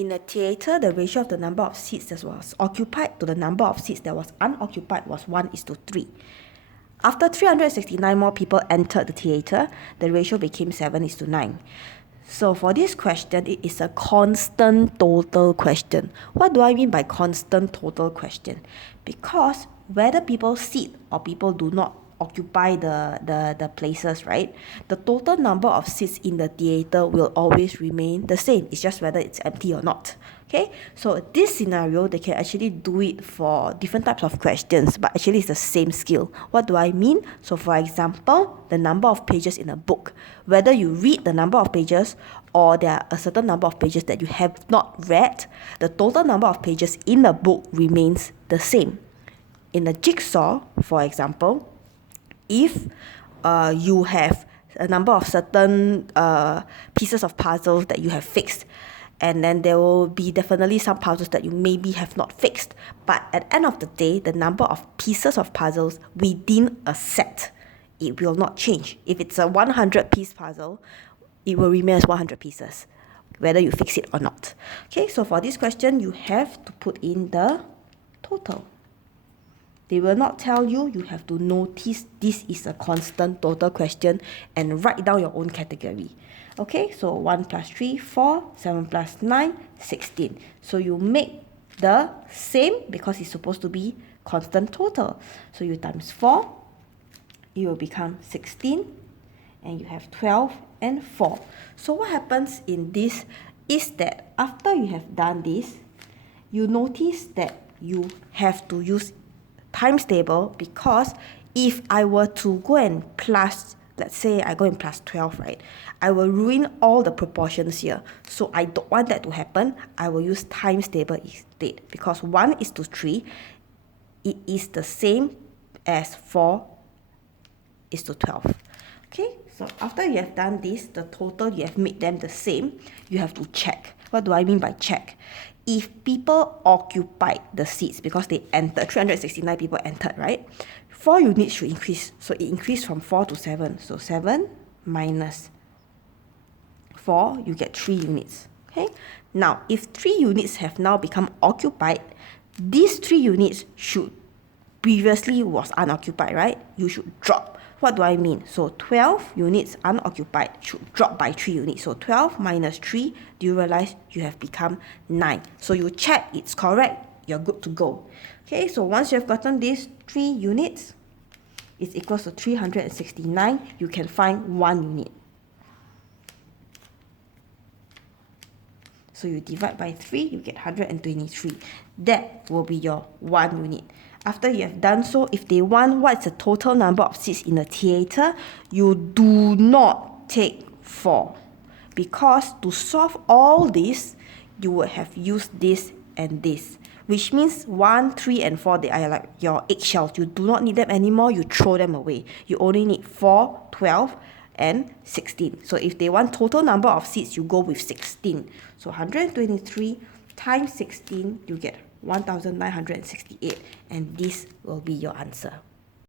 In a theatre, the ratio of the number of seats that was occupied to the number of seats that was unoccupied was 1:3. After 369 more people entered the theatre, the ratio became 7:9. So for this question, it is a constant total question. What do I mean by constant total question? Because whether people sit or people do not occupy the places, right? The total number of seats in the theatre will always remain the same. It's just whether it's empty or not. Okay, so this scenario, they can actually do it for different types of questions, but actually it's the same skill. What do I mean? So for example, the number of pages in a book. Whether you read the number of pages or there are a certain number of pages that you have not read, the total number of pages in a book remains the same. In a jigsaw, for example, if you have a number of certain pieces of puzzles that you have fixed, and then there will be definitely some puzzles that you maybe have not fixed. But at the end of the day, the number of pieces of puzzles within a set, it will not change. If it's a 100-piece puzzle, it will remain as 100 pieces, whether you fix it or not. Okay, so for this question, you have to put in the total. They will not tell you. You have to notice this is a constant total question and write down your own category. Okay, so 1 plus 3, 4, 7 plus 9, 16. So you make the same because it's supposed to be constant total. So you times 4, it will become 16, and you have 12 and 4. So what happens in this is that after you have done this, you notice that you have to use times table, because if I were to go and plus, let's say I go and plus 12, right? I will ruin all the proportions here. So I don't want that to happen. I will use times table instead, because 1:3, it is the same as 4:12. Okay, so after you have done this, the total, you have made them the same, you have to check. What do I mean by check? If people occupied the seats because they entered, 369 people entered, right? 4 units should increase. So it increased from 4 to 7. So 7 minus 4, you get 3 units. Okay? Now, if 3 units have now become occupied, these 3 units should previously was unoccupied, right? You should drop. What do I mean? So 12 units unoccupied should drop by 3 units. So 12 minus 3, do you realize you have become 9? So you check it's correct, you're good to go. Okay, so once you have gotten these 3 units, it's equals to 369, you can find 1 unit. So you divide by 3, you get 123. That will be your 1 unit. After you have done so, if they want what's the total number of seats in the theatre, you do not take 4. Because to solve all this, you would have used this and this. Which means 1, 3, and 4, they are like your eggshells. You do not need them anymore, you throw them away. You only need 4, 12, and 16. So if they want total number of seats, you go with 16. So 123 times 16, you get 1968, and this will be your answer.